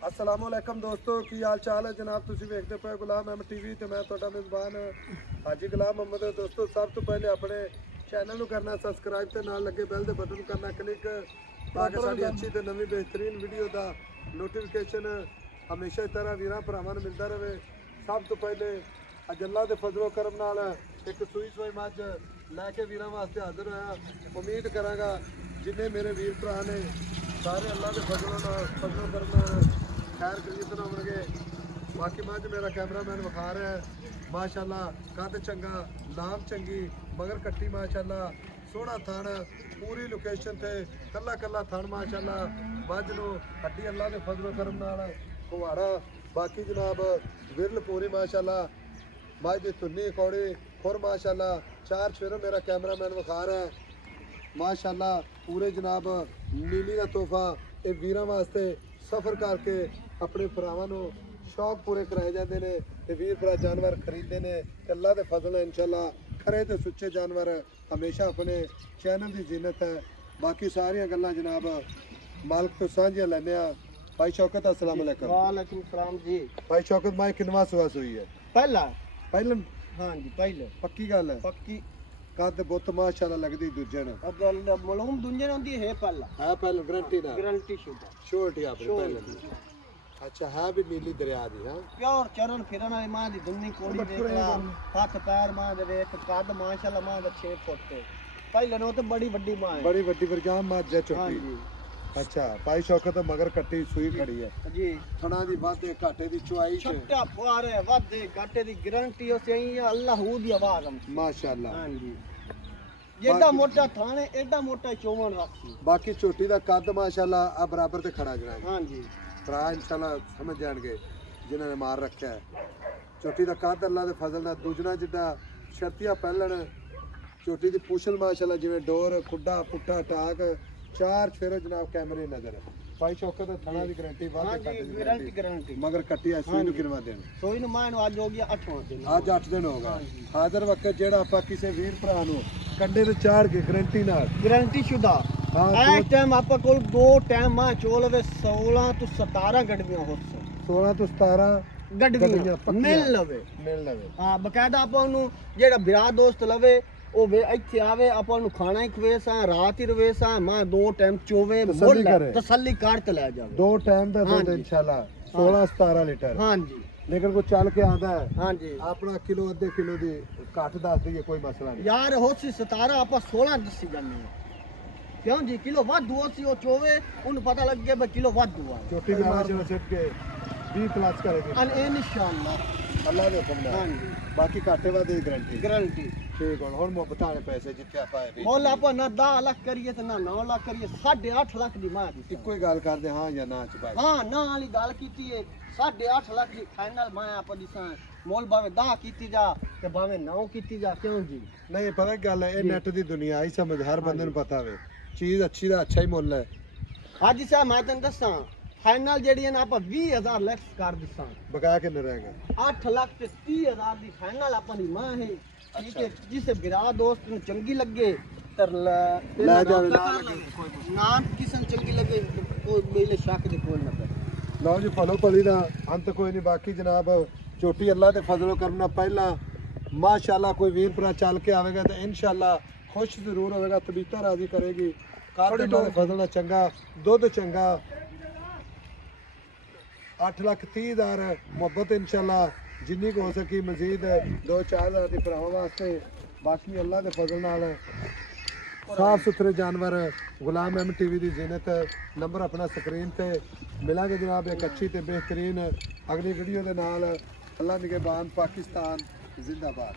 अस्सलाम वालेकुम दोस्तों की हाल चाल है जनाब। तुसी वेखदे पे गुलाम अहमद टीवी ते मैं तुहाडा मेज़बान हाजी गुलाम मोहम्मद। दोस्तों सब तो पहले अपने चैनल ਨੂੰ करना सब्सक्राइब ते नाल लगे बैल दे बटन करना क्लिक ताकि साडी अच्छी ते नवी बेहतरीन वीडियो दा नोटिफिकेशन हमेशा इस तरह वीरां भरावां ਨੂੰ मिलता रहे। सब तो पहले अज अल्लाह दे फजलो करम नाल एक सूई सोई मੱਝ लैके वीरां वास्ते हाजिर होया। उम्मीद करांगा जिन्ने मेरे वीर भरा ने सारे अल्लाह के फजलो करम खैर खरीद होंगे। बाकी मੱਝ मेरा कैमरामैन विखा रहा है माशाल्लाह कद चंगा नाम चंगी मगर कट्टी माशाल्लाह सोहना थण पूरी लोकेशन ते कला कला थण माशाल्लाह मੱਝ ਨੂੰ हड्डी अल्लाह के फजलो करम नाल कुहाड़ा। बाकी जनाब विरल पूरी माशाल्लाह मੱਝ की धुन्नी कौड़ी खुर माशाल्लाह चार छेरों मेरा कैमरामैन विखा रहा है माशाल्लाह पूरे जनाब नीली का तोहफा ये वीरां वास्ते सफ़र करके अपने भरावां नूं शौक पूरे कराए जाते हैं। ते वीर भरा जानवर खरीदते हैं ते अल्लाह के फजल है इंशाल्लाह खरे ते सुच्चे जानवर हमेशा अपने चैनल की जीनत है। बाकी सारियां गल्लां जनाब मालक तो सांझियां लैने आ। भाई शौकत अस्सलाम वालेकुम। वालेकुम सलाम जी। भाई शौकत माई किनवा सुहास हुई है? पहला पहले हाँ जी पहले पक्की गल है। पक्की कद बुत माशाल्लाह लगदी दूजे ने अगल मालूम दुनिया होंदी है पहला पहले गारंटी ना गारंटी शुदा श्योरिटी आपने पहले दी। अच्छा है भी नीली दरिया दी। हां प्योर चरण फिरन वाली मां दी दुन्नी कोड़ी देखला हाथ पैर मां दे वेख कद माशाल्लाह मां दा 6 फुट ते पहले नो ते बड़ी वड्डी मां है बड़ी वड्डी वरजाम मੱਝ है हां छोटी। जी अच्छा भाई शौकत मगर कट्टी सुई खड़ी है जी थना दी वादे घाटे दी चुआई च छट्टा फुआरे वादे घाटे दी गारंटी हो सही है अल्लाह दी आवाज हम माशाल्लाह। हां जी एडा मोटा थाने एडा मोटा चोवन रखी। बाकी छोटी दा कद माशाल्लाह आ बराबर ते खड़ा जनाब। हां जी भरा इंशाल्लाह समझ जाएंगे जिन्होंने मार रखा है। छोटी दा कद अल्लाह दे फजल नाल दूजना जिड्डा शर्तिया पहलन छोटी दी पूछल माशाल्लाह जिवें डोर खुड्डा पुट्टा टाक चार फेरो जनाब कैमरे नजर है। भाई शौकत थाना की गारंटी हां जी गारंटी गारंटी मगर कट्टी ऐसी नु किनवा देन सोई नु मान आज हो गया 8वां दिन आज 8 दिन होगा हाजिर वक्त जेड़ा आपा किसी वीर भरा नु कंडे ते चाड़ के गारंटी नाल गारंटी शुदा हां इस टाइम आपा कोल दो टाइम मां चोलवे 16 तो 17 गड्डियां हो 16 तो 17 गड्डियां मिल लवे हां बकायदा आपा नु जेड़ा बिरा दोस्त लवे ओ वे ਇੱਥੇ ਆਵੇ ਆਪਾਂ ਨੂੰ ਖਾਣਾ ਹੀ ਖਵੇਸਾਂ ਰਾਤ ਹੀ ਰਵੇਸਾਂ ਮਾਂ ਦੋ ਟਾਈਮ ਚੋਵੇ ਮੁੱਲ ਤਸੱਲੀ ਕਰ ਤੇ ਲੈ ਜਾਵੇ। दो टाइम ਦਾ ਦੁੱਧ इंशाल्लाह 16 17 लीटर। हां जी लेकिन को चल के आंदा है हां जी अपना किलो अद्धे किलो दी घट दस दईए कोई मसला नहीं यार होसी 17 ਆਪਾਂ 16 ਦੱਸੀ ਜਾਂਦੇ ਆ क्यों जी किलो वाधू होसी ਉਹ ਚੋਵੇ ਉਹਨੂੰ ਪਤਾ ਲੱਗ ਗਿਆ ਬਈ ਕਿਲੋ ਵਾਧੂ ਆ छोटी भी माशाल्लाह सिट के 20 प्लस करेगी अन इंशाल्लाह अल्लाह दे हुक्म हां नाल। जी बाकी घाटे वादे दी गारंटी गारंटी ठीक है। हुन मोहब्बतां ने पैसे जिथे आपा मोल ਆਪਾਂ ਨਾ 10 ਲੱਖ ਕਰੀਏ ਤੇ ਨਾ 9 ਲੱਖ ਕਰੀਏ 8.5 ਲੱਖ ਦੀ ਮਾਂ ਦੀ ਇੱਕੋ ਹੀ ਗੱਲ ਕਰਦੇ ਹਾਂ ਜਾਂ ਨਾ ਚ ਭਾਈ। ਹਾਂ ਨਾ ਵਾਲੀ ਗੱਲ ਕੀਤੀ ਏ 8.5 ਲੱਖ ਦੀ ਫਾਈਨਲ ਮਾਂ ਆਪਾਂ ਦਿਸਾਂ मोल भावे 10 ਕੀਤੀ ਜਾ ਤੇ ਭਾਵੇਂ 9 ਕੀਤੀ ਜਾ क्यों जी नहीं पता गल है नेट दी दुनिया ही समझ हर बंदे ਨੂੰ पता वे चीज अच्छी दा अच्छा ही मुੱਲ है। ਅੱਜ ਸਾ ਮੈਂ ਤੈਨੂੰ ਦੱਸਾਂ फाइनल जेडी है ना आप 20000 लैक्स कर दिसा बकाया किन्ने रहेगा 8 लाख ते 30000 दी फाइनल अपनी मां है ठीक है जिसे बिरा दोस्त ਨੂੰ ਚੰਗੀ ਲੱਗੇ तर ले जावे ना किसन चंगी लगे कोई मेले शक दे कोई ना करे। लो जी फलो पली दा अंत कोई नहीं। बाकी जनाब छोटी अल्लाह ते फजलो करना पहला माशाल्लाह कोई वीर भरा चल के आवेगा तो इंशाल्लाह खुश जरूर होगा तबीयत राजी करेगी। काटे तो फजल चंगा दुध चंगा 8,30,000 मुहब्बत इंशाल्लाह जिन्नी को हो सकी मजीद 2-4 हज़ार की भरावां वास्ते। बाकी अल्लाह के फजल नाल साफ सुथरे जानवर गुलाम अहमद टीवी की जीनत नंबर अपना स्क्रीन पे मिलांगे जनाब एक अच्छी ते बेहतरीन अगली वीडियो के नाल। अल्लाह निगहबान पाकिस्तान जिंदाबाद।